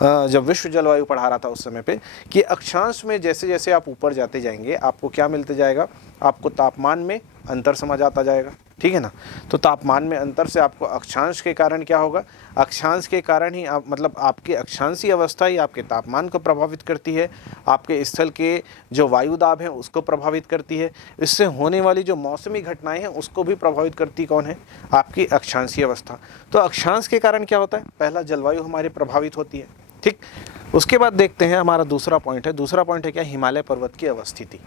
जब विश्व जलवायु पढ़ा रहा था उस समय पे, कि अक्षांश में जैसे जैसे आप ऊपर जाते जाएंगे आपको क्या मिलते जाएगा, आपको तापमान में अंतर समझ आता जाएगा, ठीक है ना। तो तापमान में अंतर से आपको अक्षांश के कारण क्या होगा, अक्षांश के कारण ही आप मतलब आपकी अक्षांशीय अवस्था ही आपके तापमान को प्रभावित करती है, आपके स्थल के जो वायु दाब हैं उसको प्रभावित करती है, इससे होने वाली जो मौसमी घटनाएं हैं उसको भी प्रभावित करती कौन है, आपकी अक्षांशीय अवस्था। तो अक्षांश के कारण क्या होता है, पहला जलवायु हमारी प्रभावित होती है, ठीक। उसके बाद देखते हैं हमारा दूसरा पॉइंट है क्या, हिमालय पर्वत की अवस्थिति।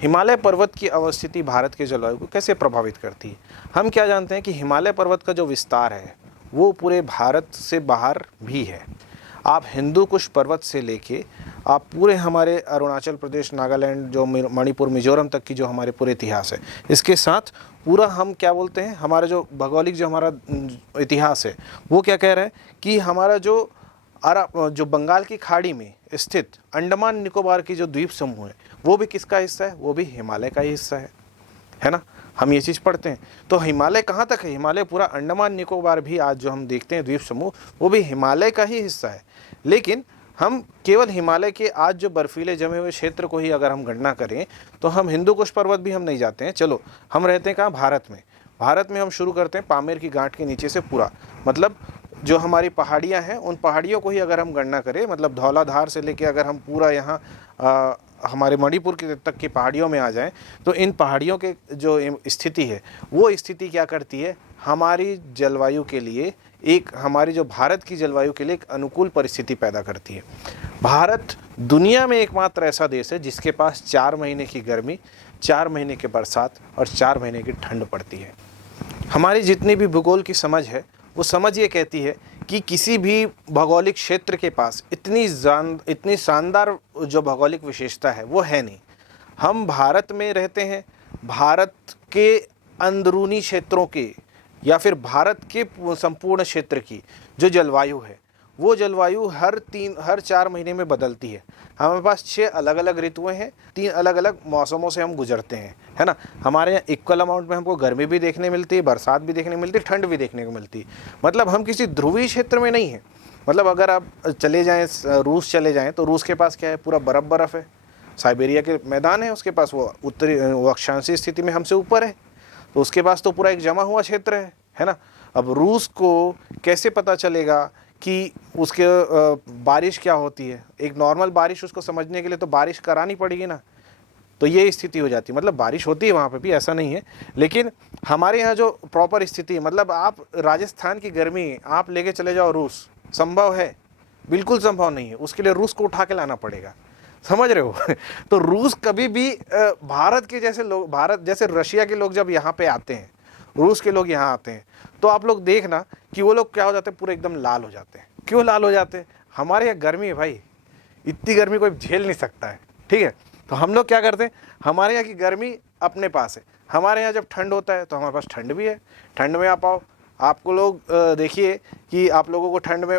हिमालय पर्वत की अवस्थिति भारत के जलवायु को कैसे प्रभावित करती है। हम क्या जानते हैं कि हिमालय पर्वत का जो विस्तार है वो पूरे भारत से बाहर भी है। आप हिंदू कुश पर्वत से लेके आप पूरे हमारे अरुणाचल प्रदेश, नागालैंड, जो मणिपुर, मिजोरम तक की जो हमारे पूरे इतिहास है, इसके साथ पूरा हम क्या बोलते हैं, हमारा जो भौगोलिक जो हमारा इतिहास है वो क्या कह रहा है कि हमारा जो बंगाल की खाड़ी में स्थित अंडमान निकोबार की जो द्वीप समूह है वो भी किसका हिस्सा है, वो भी हिमालय का ही हिस्सा है ना। हम ये चीज़ पढ़ते हैं। तो हिमालय कहाँ तक है, हिमालय पूरा अंडमान निकोबार भी आज जो हम देखते हैं द्वीप समूह वो भी हिमालय का ही हिस्सा है। लेकिन हम केवल हिमालय के आज जो बर्फीले जमे हुए क्षेत्र को ही अगर हम गणना करें तो हम हिंदू कुश पर्वत भी हम नहीं जाते हैं। चलो हम रहते हैं कहाँ, भारत में हम शुरू करते हैं पामेर की गांठ के नीचे से पूरा, मतलब जो हमारी पहाड़ियाँ हैं उन पहाड़ियों को ही अगर हम गणना करें, मतलब धौलाधार से लेके अगर हम पूरा यहाँ हमारे मणिपुर की तक की पहाड़ियों में आ जाएं तो इन पहाड़ियों के जो स्थिति है वो स्थिति क्या करती है, हमारी जलवायु के लिए हमारी जो भारत की जलवायु के लिए एक अनुकूल परिस्थिति पैदा करती है। भारत दुनिया में एकमात्र ऐसा देश है जिसके पास 4 महीने की गर्मी, 4 महीने के बरसात और 4 महीने की ठंड पड़ती है। हमारी जितनी भी भूगोल की समझ है वो समझ ये कहती है कि किसी भी भौगोलिक क्षेत्र के पास इतनी शानदार जो भौगोलिक विशेषता है वो है नहीं। हम भारत में रहते हैं, भारत के अंदरूनी क्षेत्रों के या फिर भारत के संपूर्ण क्षेत्र की जो जलवायु है वो जलवायु हर 4 महीने में बदलती है। हमारे पास 6 अलग अलग ऋतुएं हैं, 3 अलग अलग मौसमों से हम गुजरते हैं, है ना। हमारे यहाँ इक्वल अमाउंट में हमको गर्मी भी देखने मिलती है, बरसात भी देखने मिलती है, ठंड भी देखने को मिलती है। मतलब हम किसी ध्रुवीय क्षेत्र में नहीं हैं। मतलब अगर आप चले जाएँ रूस चले जाएँ तो रूस के पास क्या है, पूरा बर्फ़ है, साइबेरिया के मैदान है उसके पास, वो अक्षांशीय स्थिति में हमसे ऊपर है, तो उसके पास तो पूरा एक जमा हुआ क्षेत्र है ना। अब रूस को कैसे पता चलेगा कि उसके बारिश क्या होती है, एक नॉर्मल बारिश उसको समझने के लिए तो बारिश करानी पड़ेगी ना, तो ये स्थिति हो जाती है। मतलब बारिश होती है वहाँ पे भी, ऐसा नहीं है, लेकिन हमारे यहाँ जो प्रॉपर स्थिति है, मतलब आप राजस्थान की गर्मी आप लेके चले जाओ रूस, संभव है? बिल्कुल संभव नहीं है। उसके लिए रूस को उठा के लाना पड़ेगा, समझ रहे हो। तो रूस कभी भी भारत के जैसे लोग, भारत जैसे रशिया के लोग जब यहाँ पे आते हैं, रूस के लोग यहाँ आते हैं, तो आप लोग देखना कि वो लोग क्या हो जाते हैं, पूरे एकदम लाल हो जाते हैं। क्यों लाल हो जाते हैं? हमारे यहाँ गर्मी है भाई, इतनी गर्मी कोई झेल नहीं सकता है, ठीक है। तो हम लोग क्या करते हैं, हमारे यहाँ की गर्मी अपने पास है, हमारे यहाँ जब ठंड होता है तो हमारे पास ठंड भी है, ठंड में आप आओ। आपको लोग देखिए कि आप लोगों को ठंड में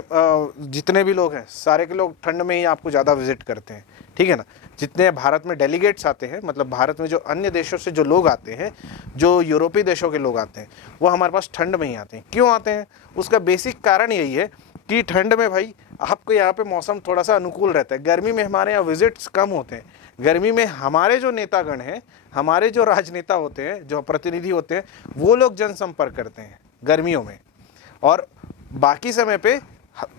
जितने भी लोग हैं सारे के लोग ठंड में ही आपको ज़्यादा विजिट करते हैं, ठीक है ना। जितने भारत में डेलीगेट्स आते हैं, मतलब भारत में जो अन्य देशों से जो लोग आते हैं, जो यूरोपीय देशों के लोग आते हैं, वो हमारे पास ठंड में ही आते हैं। क्यों आते हैं? उसका बेसिक कारण यही है कि ठंड में भाई आपको यहाँ पे मौसम थोड़ा सा अनुकूल रहता है। गर्मी में हमारे यहाँ विजिट्स कम होते हैं। गर्मी में हमारे जो नेतागण हैं, हमारे जो राजनेता होते हैं, जो प्रतिनिधि होते हैं, वो लोग जनसंपर्क करते हैं गर्मियों में, और बाकी समय पे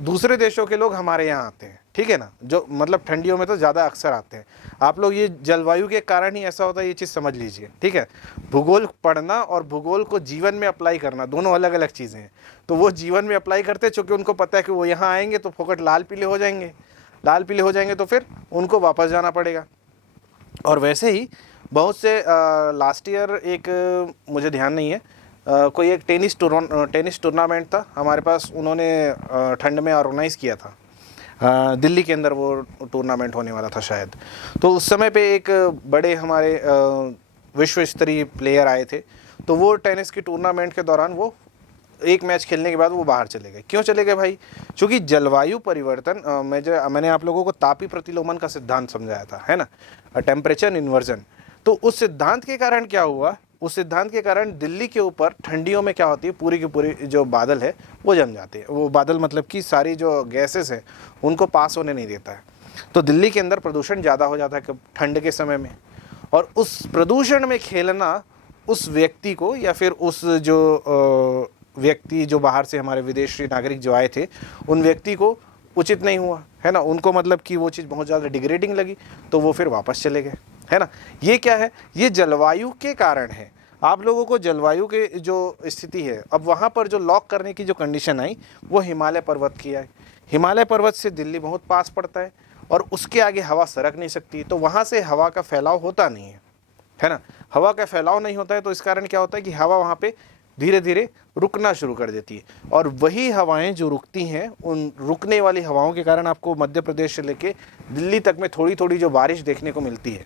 दूसरे देशों के लोग हमारे यहाँ आते हैं, ठीक है ना। जो मतलब ठंडियों में तो ज़्यादा अक्सर आते हैं। आप लोग ये जलवायु के कारण ही ऐसा होता है, ये चीज़ समझ लीजिए, ठीक है। भूगोल पढ़ना और भूगोल को जीवन में अप्लाई करना दोनों अलग अलग चीज़ें हैं। तो वो जीवन में अप्लाई करते हैं चूँकि उनको पता है कि वो यहाँ आएंगे तो फोकट लाल पीले हो जाएंगे, लाल पीले हो जाएंगे तो फिर उनको वापस जाना पड़ेगा। और वैसे ही बहुत से लास्ट ईयर एक मुझे ध्यान नहीं है, कोई एक टेनिस टूर्नामेंट था हमारे पास, उन्होंने ठंड में ऑर्गेनाइज़ किया था, दिल्ली के अंदर वो टूर्नामेंट होने वाला था शायद। तो उस समय पे एक बड़े हमारे विश्व स्तरीय प्लेयर आए थे, तो वो टेनिस की टूर्नामेंट के दौरान वो एक मैच खेलने के बाद वो बाहर चले गए। क्यों चले गए भाई? क्योंकि जलवायु परिवर्तन, मैंने आप लोगों को तापी प्रतिलोमन का सिद्धांत समझाया था, है ना, टेम्परेचर इन्वर्जन। तो उस सिद्धांत के कारण क्या हुआ, उस सिद्धांत के कारण दिल्ली के ऊपर ठंडियों में क्या होती है, पूरी की पूरी जो बादल है वो जम जाते हैं। वो बादल मतलब कि सारी जो गैसेस हैं उनको पास होने नहीं देता है। तो दिल्ली के अंदर प्रदूषण ज़्यादा हो जाता है ठंड के समय में, और उस प्रदूषण में खेलना उस व्यक्ति को, या फिर उस जो व्यक्ति जो बाहर से हमारे विदेशी नागरिक जो आए थे, उन व्यक्ति को उचित नहीं हुआ, है ना। उनको मतलब कि वो चीज़ बहुत ज़्यादा डिग्रेडिंग लगी, तो वो फिर वापस चले गए, है ना। ये क्या है? ये जलवायु के कारण है। आप लोगों को जलवायु के जो स्थिति है, अब वहाँ पर जो लॉक करने की जो कंडीशन आई वो हिमालय पर्वत की है। हिमालय पर्वत से दिल्ली बहुत पास पड़ता है और उसके आगे हवा सरक नहीं सकती, तो वहाँ से हवा का फैलाव होता नहीं है ना। हवा का फैलाव नहीं होता है, तो इस कारण क्या होता है कि हवा वहाँ पे धीरे धीरे रुकना शुरू कर देती है, और वही हवाएं जो रुकती हैं, उन रुकने वाली हवाओं के कारण आपको मध्य प्रदेश से लेके दिल्ली तक में थोड़ी थोड़ी जो बारिश देखने को मिलती है।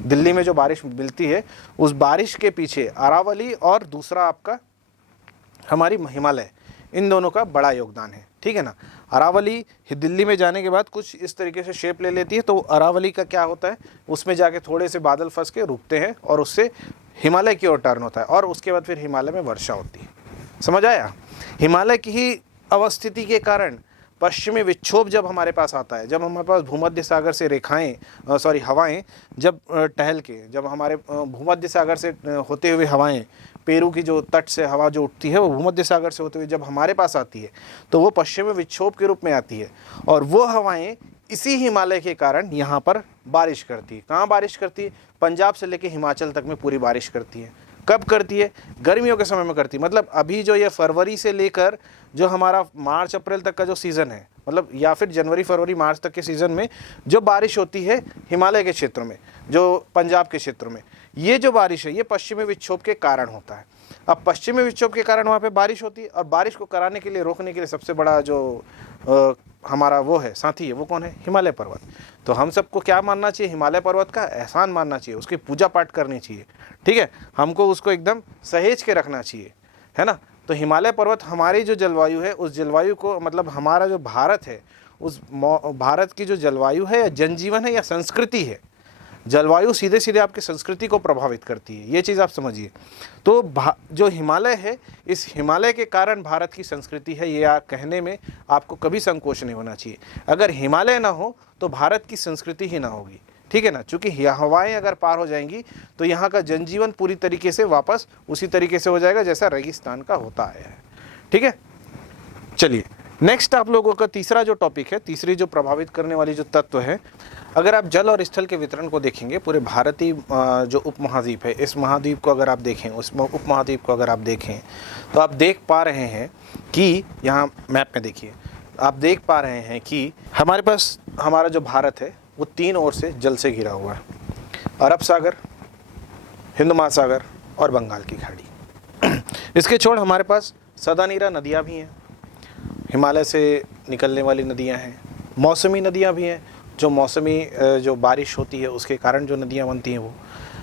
दिल्ली में जो बारिश मिलती है, उस बारिश के पीछे अरावली और दूसरा आपका हमारी हिमालय, इन दोनों का बड़ा योगदान है, ठीक है ना। अरावली दिल्ली में जाने के बाद कुछ इस तरीके से शेप ले लेती है, तो अरावली का क्या होता है, उसमें जाके थोड़े से बादल फंस के रुकते हैं और उससे हिमालय की ओर टर्न होता है, और उसके बाद फिर हिमालय में वर्षा होती है। समझ आया? हिमालय की ही अवस्थिति के कारण पश्चिमी विक्षोभ जब हमारे पास आता है, जब हमारे पास भूमध्य सागर से हवाएं जब टहल के, जब हमारे भूमध्य सागर से होते हुए हवाएं, पेरू की जो तट से हवा जो उठती है वो भूमध्य सागर से होते हुए जब हमारे पास आती है, तो वो पश्चिमी विक्षोभ के रूप में आती है, और वो हवाएं इसी हिमालय के कारण यहाँ पर बारिश करती है। कहाँ बारिश करती है? पंजाब से लेके हिमाचल तक में पूरी बारिश करती है। कब करती है? गर्मियों के समय में करती है। मतलब अभी जो ये फरवरी से लेकर जो हमारा मार्च अप्रैल तक का जो सीज़न है, मतलब या फिर जनवरी फरवरी मार्च तक के सीज़न में जो बारिश होती है हिमालय के क्षेत्रों में, जो पंजाब के क्षेत्रों में, ये जो बारिश है ये पश्चिमी विक्षोभ के कारण होता है। अब पश्चिमी विक्षोभ के कारण वहाँ पे बारिश होती है, और बारिश को कराने के लिए, रोकने के लिए सबसे बड़ा जो हमारा वो है साथी है, वो कौन है? हिमालय पर्वत। तो हम सबको क्या मानना चाहिए? हिमालय पर्वत का एहसान मानना चाहिए, उसकी पूजा पाठ करनी चाहिए, ठीक है। हमको उसको एकदम सहेज के रखना चाहिए, है ना। तो हिमालय पर्वत हमारी जो जलवायु है, उस जलवायु को, मतलब हमारा जो भारत है, उस भारत की जो जलवायु है या जनजीवन है या संस्कृति है, जलवायु सीधे सीधे आपकी संस्कृति को प्रभावित करती है, ये चीज़ आप समझिए। तो जो हिमालय है, इस हिमालय के कारण भारत की संस्कृति है, ये कहने में आपको कभी संकोच नहीं होना चाहिए। अगर हिमालय ना हो तो भारत की संस्कृति ही ना होगी, ठीक है ना। चूँकि हवाएं अगर पार हो जाएंगी तो यहाँ का जनजीवन पूरी तरीके से वापस उसी तरीके से हो जाएगा जैसा रेगिस्तान का होता आया है, ठीक है। चलिए नेक्स्ट आप लोगों का तीसरा जो टॉपिक है, तीसरी जो प्रभावित करने वाली जो तत्व है, अगर आप जल और स्थल के वितरण को देखेंगे पूरे भारतीय जो उपमहाद्वीप है, इस महाद्वीप को अगर आप देखें, उस उपमहाद्वीप को अगर आप देखें, तो आप देख पा रहे हैं कि यहाँ मैप में देखिए, आप देख पा रहे हैं कि हमारे पास हमारा जो भारत है वो 3 ओर से जल से घिरा हुआ है। अरब सागर, हिंद महासागर और बंगाल की खाड़ी। इसके छोड़ हमारे पास सदानीरा नदियाँ भी हैं, हिमालय से निकलने वाली नदियाँ हैं, मौसमी नदियाँ भी हैं, जो मौसमी जो बारिश होती है उसके कारण जो नदियाँ बनती हैं वो।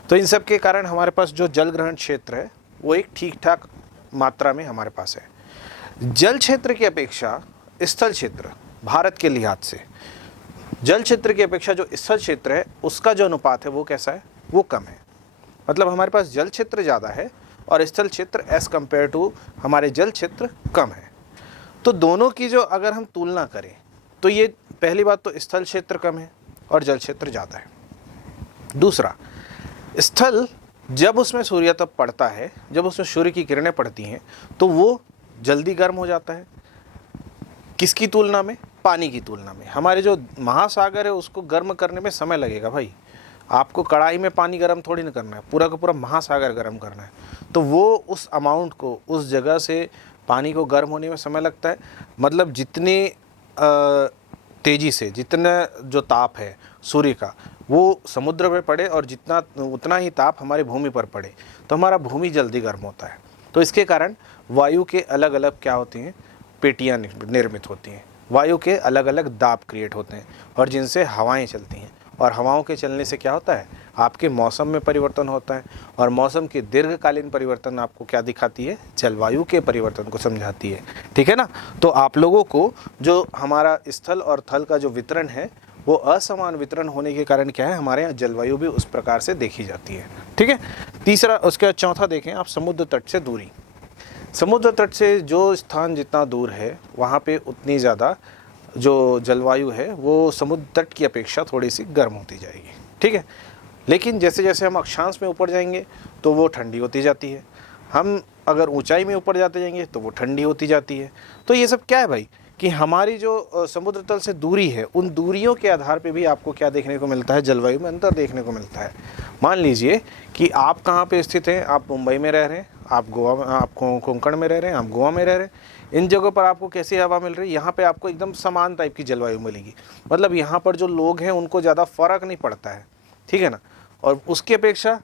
तो इन सब के कारण हमारे पास जो जल ग्रहण क्षेत्र है वो एक ठीक ठाक मात्रा में हमारे पास है। जल क्षेत्र की अपेक्षा स्थल क्षेत्र, भारत के लिहाज से जल क्षेत्र की अपेक्षा जो स्थल क्षेत्र है उसका जो अनुपात है वो कैसा है? वो कम है। मतलब हमारे पास जल क्षेत्र ज़्यादा है और स्थल क्षेत्र एज़ कम्पेयर टू हमारे जल क्षेत्र कम है। तो दोनों की जो अगर हम तुलना करें तो ये पहली बात तो स्थल क्षेत्र कम है और जल क्षेत्र ज़्यादा है। दूसरा, स्थल जब उसमें सूर्यताप पड़ता है, जब उसमें सूर्य की किरणें पड़ती हैं तो वो जल्दी गर्म हो जाता है। किसकी तुलना में? पानी की तुलना में। हमारे जो महासागर है उसको गर्म करने में समय लगेगा भाई। आपको कढ़ाई में पानी गर्म थोड़ी ना करना है, पूरा का पूरा महासागर गर्म करना है। तो वो उस अमाउंट को, उस जगह से पानी को गर्म होने में समय लगता है। मतलब जितनी तेज़ी से, जितना जो ताप है सूर्य का वो समुद्र में पड़े और जितना उतना ही ताप हमारी भूमि पर पड़े तो हमारा भूमि जल्दी गर्म होता है। तो इसके कारण वायु के अलग अलग क्या होती हैं? पेटियाँ निर्मित होती हैं। वायु के अलग अलग दाब क्रिएट होते हैं और जिनसे हवाएं चलती हैं, और हवाओं के चलने से क्या होता है? आपके मौसम में परिवर्तन होता है, और मौसम के दीर्घकालीन परिवर्तन आपको क्या दिखाती है, जलवायु के परिवर्तन को समझाती है। ठीक है ना। तो आप लोगों को जो हमारा स्थल और थल का जो वितरण है वो असमान वितरण होने के कारण क्या है, हमारे यहाँ जलवायु भी उस प्रकार से देखी जाती है। ठीक है। तीसरा, उसके बाद चौथा देखें आप, समुद्र तट से दूरी। समुद्र तट से जो स्थान जितना दूर है वहाँ पे उतनी ज़्यादा जो जलवायु है वो समुद्र तट की अपेक्षा थोड़ी सी गर्म होती जाएगी। ठीक है। लेकिन जैसे जैसे हम अक्षांश में ऊपर जाएंगे तो वो ठंडी होती जाती है, हम अगर ऊंचाई में ऊपर जाते जाएंगे तो वो ठंडी होती जाती है। तो ये सब क्या है भाई, कि हमारी जो समुद्र तल से दूरी है, उन दूरियों के आधार पे भी आपको क्या देखने को मिलता है, जलवायु में अंतर देखने को मिलता है। मान लीजिए कि आप कहाँ पे स्थित हैं, आप मुंबई में रह रहे हैं, आप गोवा में, आप कोंकण में रह रहे हैं, आप गोवा में रह रहे हैं, इन जगहों पर आपको कैसी हवा मिल रही है, यहाँ पे आपको एकदम समान टाइप की जलवायु मिलेगी। मतलब यहाँ पर जो लोग हैं उनको ज़्यादा फर्क नहीं पड़ता है। ठीक है ना। और उसकी अपेक्षा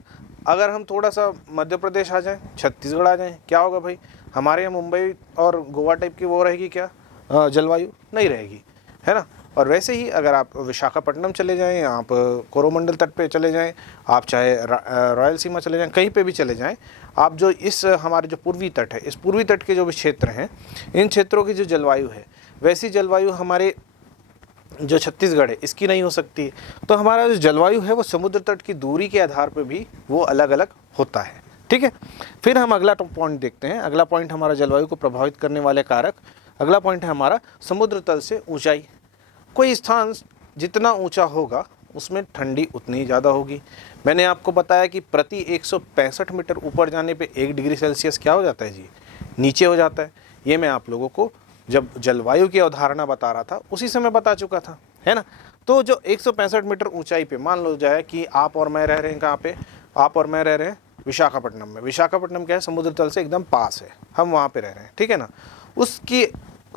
अगर हम थोड़ा सा मध्य प्रदेश आ जाएं, छत्तीसगढ़ आ जाएं, क्या होगा भाई, हमारे यहाँ मुंबई और गोवा टाइप की वो रहेगी क्या, जलवायु नहीं रहेगी, है ना। और वैसे ही अगर आप विशाखापट्टनम चले जाएं, आप कोरोमंडल तट पे चले जाएं, आप चाहे रायलसीमा चले जाएं, कहीं पे भी चले जाएं, आप जो इस हमारे जो पूर्वी तट है, इस पूर्वी तट के जो भी क्षेत्र हैं, इन क्षेत्रों की जो जलवायु है वैसी जलवायु हमारे जो छत्तीसगढ़ है इसकी नहीं हो सकती है। तो हमारा जो जलवायु है वो समुद्र तट की दूरी के आधार पर भी वो अलग अलग होता है। ठीक है। फिर हम अगला पॉइंट देखते हैं। अगला पॉइंट हमारा जलवायु को प्रभावित करने वाले कारक, अगला पॉइंट है हमारा समुद्र तल से ऊंचाई। कोई स्थान जितना ऊंचा होगा उसमें ठंडी उतनी ज़्यादा होगी। मैंने आपको बताया कि प्रति 165 मीटर ऊपर जाने पे 1 डिग्री सेल्सियस क्या हो जाता है जी, नीचे हो जाता है। ये मैं आप लोगों को जब जलवायु की अवधारणा बता रहा था उसी समय बता चुका था, है ना। तो जो 165 मीटर ऊंचाई पे मान लो जाए कि आप और मैं रह रहे हैं, कहाँ पे, आप और मैं रह रहे हैं विशाखापट्टनम में। विशाखापट्टनम क्या है, समुद्र तल से एकदम पास है, हम वहाँ पे रह रहे हैं। ठीक है ना। उसकी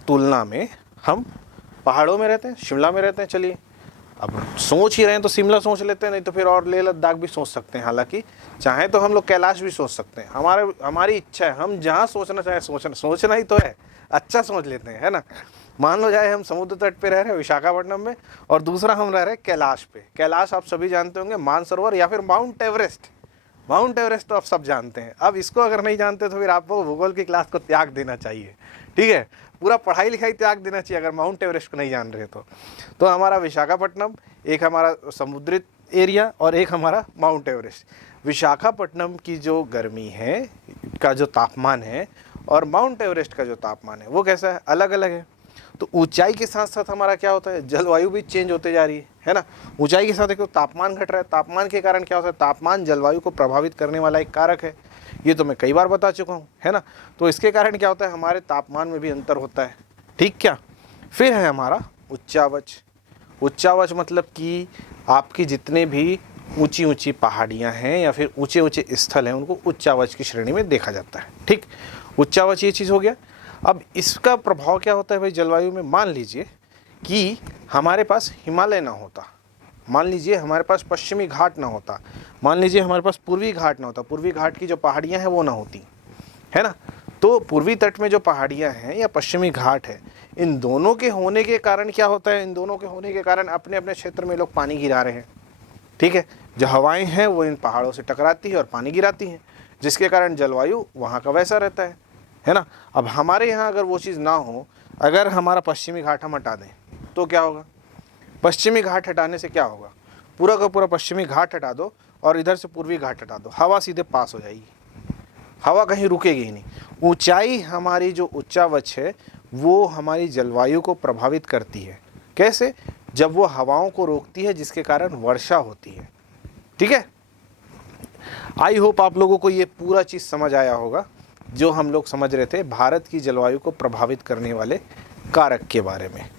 तुलना में हम पहाड़ों में रहते हैं, शिमला में रहते हैं। चलिए अब सोच ही रहे हैं तो शिमला सोच लेते हैं, नहीं तो फिर और लेह लद्दाख भी सोच सकते हैं। हालांकि चाहे तो हम लोग कैलाश भी सोच सकते हैं, हमारी इच्छा है, हम जहाँ सोचना चाहे सोचना ही तो है, अच्छा सोच लेते हैं, है ना। मान लो जाए हम समुद्र तट पे रह रहे हैं विशाखापट्टनम में, और दूसरा हम रह रहे हैं कैलाश पे। कैलाश आप सभी जानते होंगे, मानसरोवर या फिर माउंट एवरेस्ट। माउंट एवरेस्ट तो आप सब जानते हैं। अब इसको अगर नहीं जानते तो फिर आपको भूगोल की क्लास को त्याग देना चाहिए। ठीक है, पूरा पढ़ाई लिखाई त्याग देना चाहिए अगर माउंट एवरेस्ट को नहीं जान रहे तो हमारा विशाखापट्टनम, एक हमारा समुद्री एरिया और एक हमारा माउंट एवरेस्ट। विशाखापट्टनम की जो गर्मी है का जो तापमान है और माउंट एवरेस्ट का जो तापमान है वो कैसा है, अलग अलग है। तो ऊंचाई के साथ साथ हमारा क्या होता है, जलवायु भी चेंज होते जा रही है ना। ऊंचाई के साथ एक तो तापमान घट रहा है, तापमान के कारण क्या होता है, तापमान जलवायु को प्रभावित करने वाला एक कारक है। ये तो मैं कई बार बता चुका हूँ, है ना। तो इसके कारण क्या होता है, हमारे तापमान में भी अंतर होता है। ठीक क्या। फिर है हमारा उच्चावच। उच्चावच मतलब कि आपकी जितने भी ऊंची ऊंची पहाड़ियाँ हैं या फिर ऊंचे ऊंचे स्थल हैं उनको उच्चावच की श्रेणी में देखा जाता है। ठीक, उच्चावच ये चीज़ हो गया। अब इसका प्रभाव क्या होता है भाई जलवायु में। मान लीजिए कि हमारे पास हिमालय ना होता, मान लीजिए हमारे पास पश्चिमी घाट ना होता, मान लीजिए हमारे पास पूर्वी घाट ना होता, पूर्वी घाट की जो पहाड़ियाँ हैं वो ना होती, है ना। तो पूर्वी तट में जो पहाड़ियाँ हैं या पश्चिमी घाट है, इन दोनों के होने के कारण क्या होता है, इन दोनों के होने के कारण अपने अपने क्षेत्र में लोग पानी गिरा रहे हैं। ठीक है, जो हवाएं हैं वो इन पहाड़ों से टकराती है और पानी गिराती हैं, जिसके कारण जलवायु वहाँ का वैसा रहता है ना। अब हमारे यहाँ अगर वो चीज़ ना हो, अगर हमारा पश्चिमी घाट हम हटा दें तो क्या होगा, पश्चिमी घाट हटाने से क्या होगा, पूरा का पूरा पश्चिमी घाट हटा दो और इधर से पूर्वी घाट हटा दो, हवा सीधे पास हो जाएगी, हवा कहीं रुकेगी ही नहीं। ऊंचाई हमारी जो उच्चावच है वो हमारी जलवायु को प्रभावित करती है। कैसे, जब वो हवाओं को रोकती है जिसके कारण वर्षा होती है। ठीक है, आई होप आप लोगों को ये पूरा चीज़ समझ आया होगा जो हम लोग समझ रहे थे भारत की जलवायु को प्रभावित करने वाले कारक के बारे में।